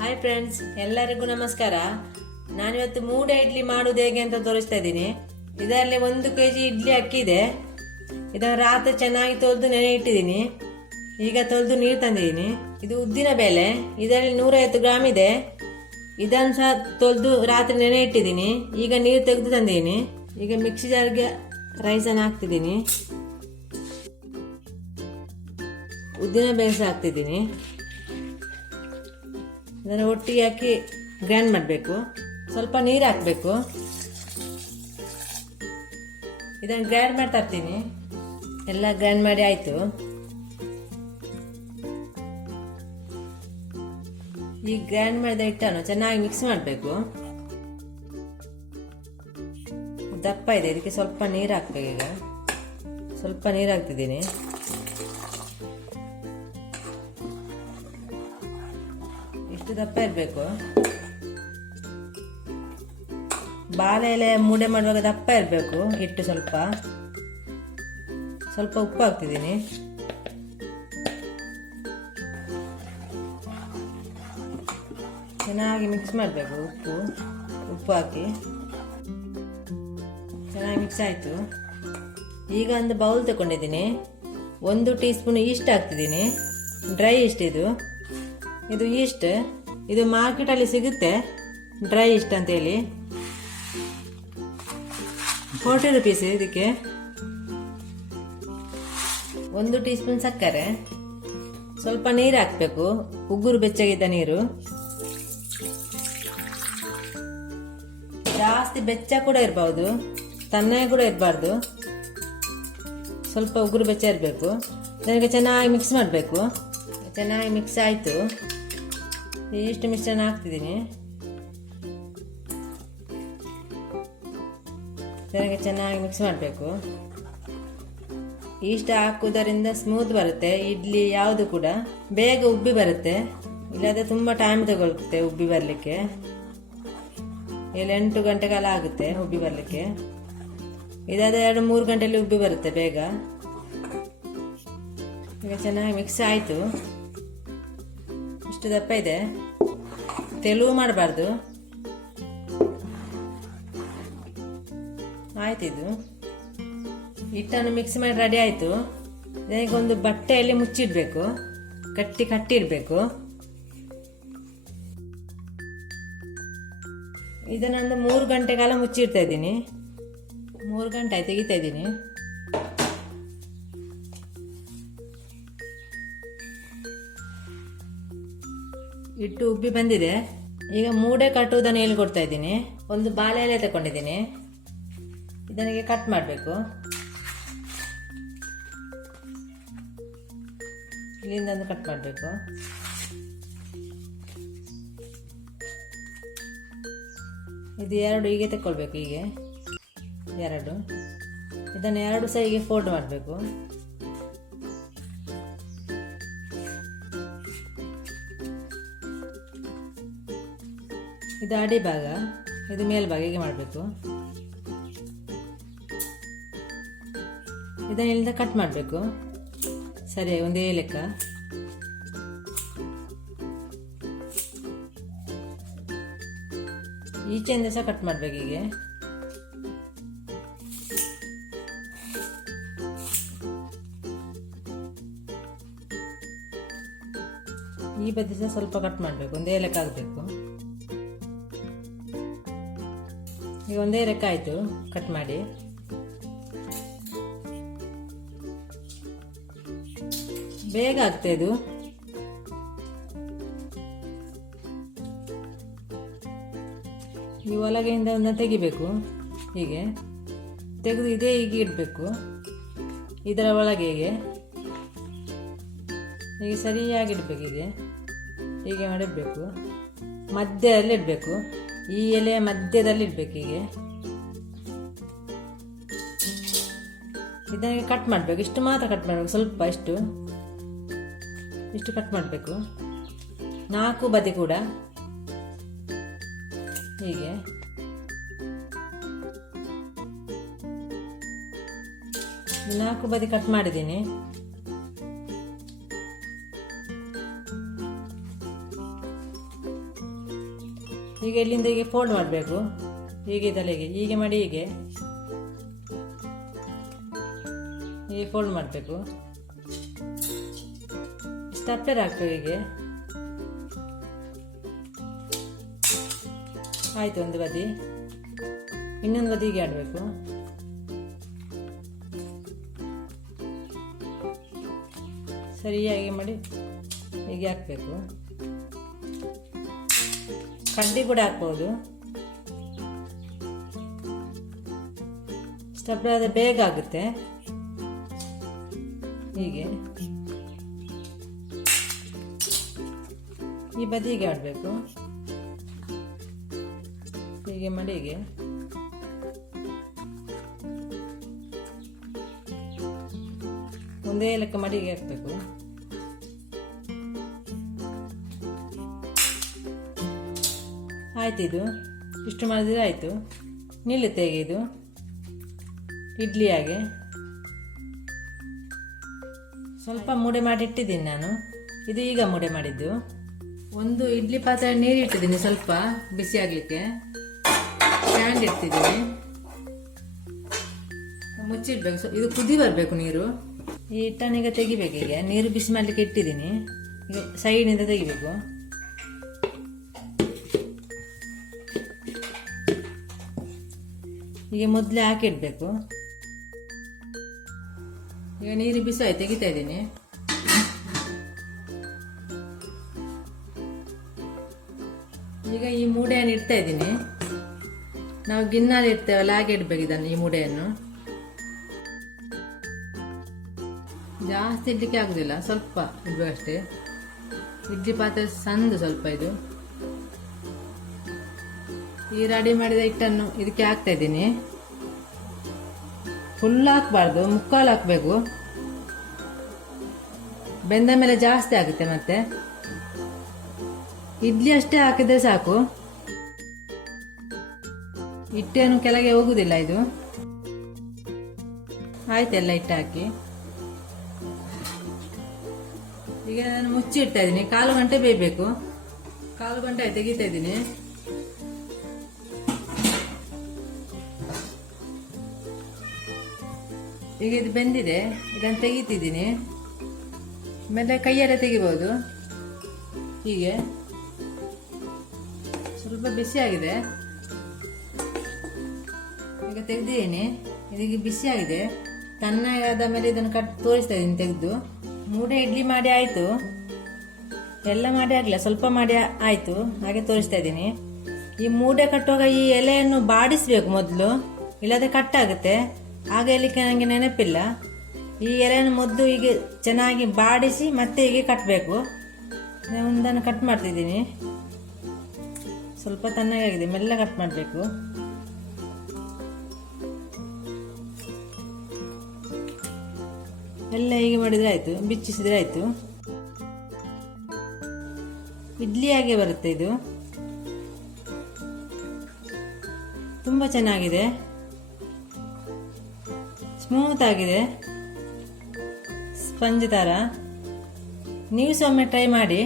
Hi friends, ಎಲ್ಲರಿಗೂ ನಮಸ್ಕಾರ. ನಾನಿವತ್ತು ಮೂಡೆ ಇಡ್ಲಿ ಮಾಡುವುದು ಹೇಗೆ ಅಂತ ತೋರಿಸ್ತಾ ಇದ್ದೀನಿ. ಇದರಲ್ಲಿ 1 kg ಇಡ್ಲಿ ಅಕ್ಕಿ ಇದೆ. ಇದನ್ನು ರಾತ್ರಿ ಚೆನ್ನಾಗಿ ತೊಳೆದು ನೆನೆ ಇಟ್ಟಿದ್ದೀನಿ. ಈಗ ತೊಳೆದು ನೀರು ತಂದಿದ್ದೀನಿ. ಇದು ಉದ್ದಿನ ಬೇಳೆ, ಇದರಲ್ಲಿ 150 ಗ್ರಾಮ್ ಇದೆ. ಇದನ್ನು ಸಹ ತೊಳೆದು ರಾತ್ರಿ ನೆನೆ ಇಟ್ಟಿದ್ದೀನಿ. ಈಗ ನೀರು ತೆಗೆದು ತಂದಿದ್ದೀನಿ. ಈಗ ಮಿಕ್ಸಿ ಜಾರ್ಗೆ ರೈಸನ್ನು ಹಾಕ್ತಿದ್ದೀನಿ. ಉದ್ದಿನ ಬೇಳೆ ಸಹ ಹಾಕ್ತಿದ್ದೀನಿ. ಇದನ್ನು ಒಟ್ಟಿಗೆ ಹಾಕಿ ಗ್ರೈಂಡ್ ಮಾಡಬೇಕು. ಸ್ವಲ್ಪ ನೀರು ಹಾಕಬೇಕು. ಇದನ್ನು ಗ್ರೈಂಡ್ ಮಾಡ್ತಾ ಇರ್ತೀನಿ. ಎಲ್ಲ ಗ್ರೈಂಡ್ ಮಾಡಿ ಆಯಿತು. ಈ ಗ್ರೈಂಡ್ ಮಾಡಿದ ಹಿಟ್ಟನ್ನು ಚೆನ್ನಾಗಿ ಮಿಕ್ಸ್ ಮಾಡಬೇಕು. ದಪ್ಪ ಇದೆ, ಇದಕ್ಕೆ ಸ್ವಲ್ಪ ನೀರು ಹಾಕ್ಬೇಕು. ಈಗ ಸ್ವಲ್ಪ ನೀರು ಹಾಕ್ತಿದ್ದೀನಿ. ಇಷ್ಟು ದಪ್ಪ ಇರಬೇಕು. ಬಾಳೆ ಎಲೆ ಮೂಡೆ ಮಾಡುವಾಗ ದಪ್ಪ ಇರಬೇಕು ಹಿಟ್ಟು. ಸ್ವಲ್ಪ ಸ್ವಲ್ಪ ಉಪ್ಪು ಹಾಕ್ತಿದ್ದೀನಿ. ಚೆನ್ನಾಗಿ ಮಿಕ್ಸ್ ಮಾಡಬೇಕು. ಉಪ್ಪು ಹಾಕಿ ಚೆನ್ನಾಗಿ ಮಿಕ್ಸ್ ಆಯಿತು. ಈಗ ಒಂದು ಬೌಲ್ ತಗೊಂಡಿದ್ದೀನಿ. 1 ಟೀ ಸ್ಪೂನ್ ಈಸ್ಟ್ ಹಾಕ್ತಿದ್ದೀನಿ. ಡ್ರೈ ಈಸ್ಟ್ ಇದು ಈಸ್ಟ್. ಇದು ಮಾರ್ಕೆಟಲ್ಲಿ ಸಿಗುತ್ತೆ, ಡ್ರೈ ಈಸ್ಟ್ ಅಂತೇಳಿ. 40 ರುಪೀಸ್ ಇದಕ್ಕೆ. 1 ಟೀ ಸ್ಪೂನ್ ಸಕ್ಕರೆ. ಸ್ವಲ್ಪ ನೀರು ಹಾಕಬೇಕು, ಉಗುರು ಬೆಚ್ಚಗಿದ್ದ ನೀರು. ಜಾಸ್ತಿ ಬೆಚ್ಚ ಕೂಡ ಇರಬಹುದು, ತಣ್ಣಗೆ ಕೂಡ ಇರಬಾರ್ದು. ಸ್ವಲ್ಪ ಉಗುರು ಬೆಚ್ಚ ಇರಬೇಕು. ನನಗೆ ಚೆನ್ನಾಗಿ ಮಿಕ್ಸ್ ಮಾಡಬೇಕು. ಚೆನ್ನಾಗಿ ಮಿಕ್ಸ್ ಆಯಿತು. ಇಷ್ಟು ಮಿಶ್ರಣ ಹಾಕ್ತಿದ್ದೀನಿ. ಚೆನ್ನಾಗಿ ಮಿಕ್ಸ್ ಮಾಡಬೇಕು. ಇಷ್ಟು ಹಾಕುವುದರಿಂದ ಸ್ಮೂತ್ ಬರುತ್ತೆ ಇಡ್ಲಿ. ಯಾವುದು ಕೂಡ ಬೇಗ ಉಬ್ಬಿ ಬರುತ್ತೆ. ಇಲ್ಲದೆ ತುಂಬ ಟೈಮ್ ತಗೊಳ್ಳುತ್ತೆ ಉಬ್ಬಿ ಬರಲಿಕ್ಕೆ. 8 ಗಂಟೆಗಾಲ ಆಗುತ್ತೆ ಉಬ್ಬಿ ಬರಲಿಕ್ಕೆ. ಇದಾದ 2-3 ಗಂಟೆಯಲ್ಲಿ ಉಬ್ಬಿ ಬರುತ್ತೆ ಬೇಗ. ಈಗ ಚೆನ್ನಾಗಿ ಮಿಕ್ಸ್ ಆಯಿತು. ಇಷ್ಟು ದಪ್ಪ ಇದೆ, ತೆಳುವು ಮಾಡಬಾರ್ದು. ಆಯ್ತು. ಇದು ಹಿಟ್ಟನ್ನು ಮಿಕ್ಸ್ ಮಾಡಿ ರೆಡಿ ಆಯಿತು. ಇದಕ್ಕೆ ಒಂದು ಬಟ್ಟೆಯಲ್ಲಿ ಮುಚ್ಚಿಡಬೇಕು, ಕಟ್ಟಿ ಇಡಬೇಕು. ಇದನ್ನೊಂದು 3 ಗಂಟೆ ಕಾಲ ಮುಚ್ಚಿಡ್ತಾ ಇದ್ದೀನಿ. 3 ಗಂಟೆ ಆಯ್ತು, ತೆಗಿತಾ ಇದ್ದೀನಿ. ಹಿಟ್ಟು ಉಬ್ಬಿ ಬಂದಿದೆ. ಈಗ ಮೂಡೆ ಕಟ್ಟುವುದನ್ನು ಹೇಳ್ಕೊಡ್ತಾ ಇದ್ದೀನಿ. ಒಂದು ಬಾಳೆ ಎಲೆ ತಗೊಂಡಿದ್ದೀನಿ. ಇದನಿಗೆ ಕಟ್ ಮಾಡಬೇಕು. ಇಲ್ಲಿಂದ ಒಂದು ಕಟ್ ಮಾಡಬೇಕು. ಇದು 2 ಹೀಗೆ ತಗೊಳ್ಬೇಕು. ಹೀಗೆ 2 ಇದನ್ನು 2 ಸಹ ಹೀಗೆ ಫೋಲ್ಡ್ ಮಾಡಬೇಕು. ಇದು ಅಡಿ ಭಾಗ, ಇದು ಮೇಲ್ಭಾಗ ಹೀಗೆ ಮಾಡಬೇಕು. ಇದನ್ನ ಇಲ್ಲಿಂದ ಕಟ್ ಮಾಡಬೇಕು ಸರಿಯಾಗಿ ಒಂದೇ ಲೆಕ್ಕ. ಈಚೆಯಿಂದ ಸಹ ಕಟ್ ಮಾಡಬೇಕು. ಹೀಗೆ ಈ ಬದಿ ಸಹ ಸ್ವಲ್ಪ ಕಟ್ ಮಾಡಬೇಕು, ಒಂದೇ ಲೆಕ್ಕ ಆಗಬೇಕು. ಈಗ ಒಂದೇ ಲೆಕ್ಕ ಆಯಿತು ಕಟ್ ಮಾಡಿ. ಬೇಗ ಆಗ್ತದೆ ಇದು. ಈ ಒಳಗೆಯಿಂದ ಒಂದು ತೆಗಿಬೇಕು. ಹೀಗೆ ತೆಗೆದು ಇದೇ ಹೀಗೆ ಇಡಬೇಕು. ಇದರ ಒಳಗೆ ಹೀಗೆ ಸರಿಯಾಗಿ ಇಡಬೇಕು. ಹೀಗೆ ಮಾಡಿಡಬೇಕು. ಮಧ್ಯದಲ್ಲಿ ಇಡಬೇಕು. ಈ ಎಲೆಯ ಮಧ್ಯದಲ್ಲಿ ಇಡಬೇಕು. ಹೀಗೆ ಇದನ್ನು ಕಟ್ ಮಾಡಬೇಕು. ಇಷ್ಟು ಮಾತ್ರ ಕಟ್ ಮಾಡಬೇಕು, ಸ್ವಲ್ಪ ಇಷ್ಟು ಕಟ್ ಮಾಡಬೇಕು. 4 ಬದಿ ಕೂಡ ಹೀಗೆ. ಈ 4 ಬದಿ ಕಟ್ ಮಾಡಿದ್ದೀನಿ. ಈಗ ಇಲ್ಲಿಂದ ಹೀಗೆ ಫೋಲ್ಡ್ ಮಾಡಬೇಕು, ಹೀಗೆ ತಲೆಗೆ ಹೀಗೆ ಮಾಡಿ ಹೀಗೆ ಫೋಲ್ಡ್ ಮಾಡಬೇಕು. ಸ್ಟಪ್ಪರ್ ಹಾಕ್ಬೇಕು ಹೀಗೆ. ಆಯಿತು, ಒಂದು ಬದಿ. ಇನ್ನೊಂದು ಬದಿಗೆ ಆಡಬೇಕು. ಸರಿಯಾಗಿ ಮಾಡಿ ಹೀಗೆ ಹಾಕಬೇಕು. ಕಡ್ಡಿ ಕೂಡ ಹಾಕ್ಬೋದು. ಸ್ಟಪ್ಪರ್ ಆದರೆ ಬೇಗ ಆಗುತ್ತೆ. ಹೀಗೆ ಈ ಬದಿಗೆ ಆಡಬೇಕು. ಹೀಗೆ ಮಾಡಿ ಹೀಗೆ ಒಂದೇ ಲೆಕ್ಕ ಮಾಡಿ ಹೀಗೆ ಹಾಕಬೇಕು. ಆಯ್ತು, ಇದು ಇಷ್ಟು ಮಾಡಿದ್ರೆ ಆಯಿತು. ನಿಲ್ಲುತ್ತೆ ಹೇಗೆ ಇದು ಇಡ್ಲಿ ಹಾಗೆ. ಸ್ವಲ್ಪ ಮೂಡೆ ಮಾಡಿ ಇಟ್ಟಿದ್ದೀನಿ ನಾನು. ಇದು ಈಗ ಮೂಡೆ ಮಾಡಿದ್ದು. ಒಂದು ಇಡ್ಲಿ ಪಾತ್ರೆ ನೀರು ಇಟ್ಟಿದ್ದೀನಿ ಸ್ವಲ್ಪ ಬಿಸಿ ಆಗಲಿಕ್ಕೆ. ಸ್ಟ್ಯಾಂಡ್ ಇಡ್ತಿದ್ದೀನಿ, ಮುಚ್ಚಿಡ್ಬೇಕು. ಇದು ಕುದಿ ಬರಬೇಕು ನೀರು. ಈ ಹಿಟ್ಟನ್ನು ಈಗ ತೆಗಿಬೇಕು. ಈಗ ನೀರು ಬಿಸಿ ಮಾಡಲಿಕ್ಕೆ ಇಟ್ಟಿದ್ದೀನಿ. ಈಗ ಸೈಡಿಂದ ತೆಗಿಬೇಕು. ಈಗ ಮೊದಲೇ ಹಾಕಿಡ್ಬೇಕು. ಈಗ ನೀರು ಬಿಸಿ ಆಯ್ತು, ತೆಗಿತಾ ಇದ್ದೀನಿ. ಈಗ ಈ ಮೂಡೆಯನ್ನು ಇಡ್ತಾ ಇದ್ದೀನಿ. ನಾವು ಗಿನ್ನಲ್ಲಿ ಇಡ್ತೇವಲ್ಲ ಹಾಗೆ ಇಡ್ಬೇಕು ಇದನ್ನು, ಈ ಮೂಡೆಯನ್ನು. ಜಾಸ್ತಿ ಇಡ್ಲಿಕ್ಕೆ ಆಗುದಿಲ್ಲ, ಸ್ವಲ್ಪ ಇಡ್ಬೇಕಷ್ಟೇ. ಇಡ್ಲಿ ಪಾತ್ರೆ ಸಣ್ಣದು ಸ್ವಲ್ಪ ಇದು. ಈ ರೆಡಿ ಮಾಡಿದ ಹಿಟ್ಟನ್ನು ಇದಕ್ಕೆ ಹಾಕ್ತಾ ಇದ್ದೀನಿ. ಫುಲ್ ಹಾಕ್ಬಾರ್ದು, ಮುಕ್ಕಾಲು ಹಾಕ್ಬೇಕು. ಬೆಂದ ಮೇಲೆ ಜಾಸ್ತಿ ಆಗುತ್ತೆ ಮತ್ತೆ. ಇಡ್ಲಿ ಅಷ್ಟೇ ಹಾಕಿದ್ರೆ ಸಾಕು, ಹಿಟ್ಟೇನು ಕೆಳಗೆ ಹೋಗುದಿಲ್ಲ ಇದು. ಆಯ್ತೆಲ್ಲ ಹಿಟ್ಟು ಹಾಕಿ ಈಗ ನಾನು ಮುಚ್ಚಿ ಇಡ್ತಾ ಇದ್ದೀನಿ. 1/4 ಗಂಟೆ ಬೇಯಬೇಕು. 1/4 ಗಂಟೆ ಆಯ್ತು, ತೆಗಿತಾ ಇದ್ದೀನಿ. ಈಗ ಇದು ಬೆಂದಿದೆ, ಇದನ್ನು ತೆಗಿತಿದ್ದೀನಿ. ಆಮೇಲೆ ಕೈಯಲ್ಲೇ ತೆಗಿಬಹುದು. ಹೀಗೆ ಸ್ವಲ್ಪ ಬಿಸಿ ಆಗಿದೆ. ಈಗ ತೆಗೆದಿದ್ದೀನಿ. ಇದೀಗ ಬಿಸಿ ಆಗಿದೆ. ತಣ್ಣಗಾದ ಮೇಲೆ ಇದನ್ನು ತೋರಿಸ್ತಾ ಇದ್ದೀನಿ ತೆಗೆದು. ಮೂಡೆ ಇಡ್ಲಿ ಮಾಡಿ ಆಯಿತು, ಎಲ್ಲ ಮಾಡಿ ಆಗಲಿಲ್ಲ, ಸ್ವಲ್ಪ ಮಾಡಿ ಆಯಿತು, ಹಾಗೆ ತೋರಿಸ್ತಾ ಇದ್ದೀನಿ. ಈ ಮೂಡೆ ಕಟ್ಟುವಾಗ ಈ ಎಲೆಯನ್ನು ಬಾಡಿಸ್ಬೇಕು ಮೊದಲು, ಇಲ್ಲದೆ ಕಟ್ಟಾಗುತ್ತೆ. ಆಗ ಹೇಳಲಿಕ್ಕೆ ನನಗೆ ನೆನಪಿಲ್ಲ. ಈ ಎಲೆಯನ್ನು ಮೊದಲು ಹೀಗೆ ಚೆನ್ನಾಗಿ ಬಾಡಿಸಿ ಮತ್ತೆ ಹೀಗೆ ಕಟ್ಟಬೇಕು. ಒಂದನ್ನು ಕಟ್ ಮಾಡ್ತಿದ್ದೀನಿ. ಸ್ವಲ್ಪ ತಣ್ಣಗಾಗಿದೆ, ಮೆಲ್ಲ ಕಟ್ ಮಾಡಬೇಕು. ಎಲ್ಲ ಹೀಗೆ ಮಾಡಿದರೆ ಆಯಿತು, ಬಿಚ್ಚಿಸಿದ್ರೆ ಆಯಿತು. ಇಡ್ಲಿ ಹಾಗೆ ಬರುತ್ತೆ ಇದು. ತುಂಬ ಚೆನ್ನಾಗಿದೆ, ಸ್ಮೂತ್ ಆಗಿದೆ, ಸ್ಪಂಜ್ ಥರ. ನೀವು ಸಹ ಒಮ್ಮೆ ಟ್ರೈ ಮಾಡಿ.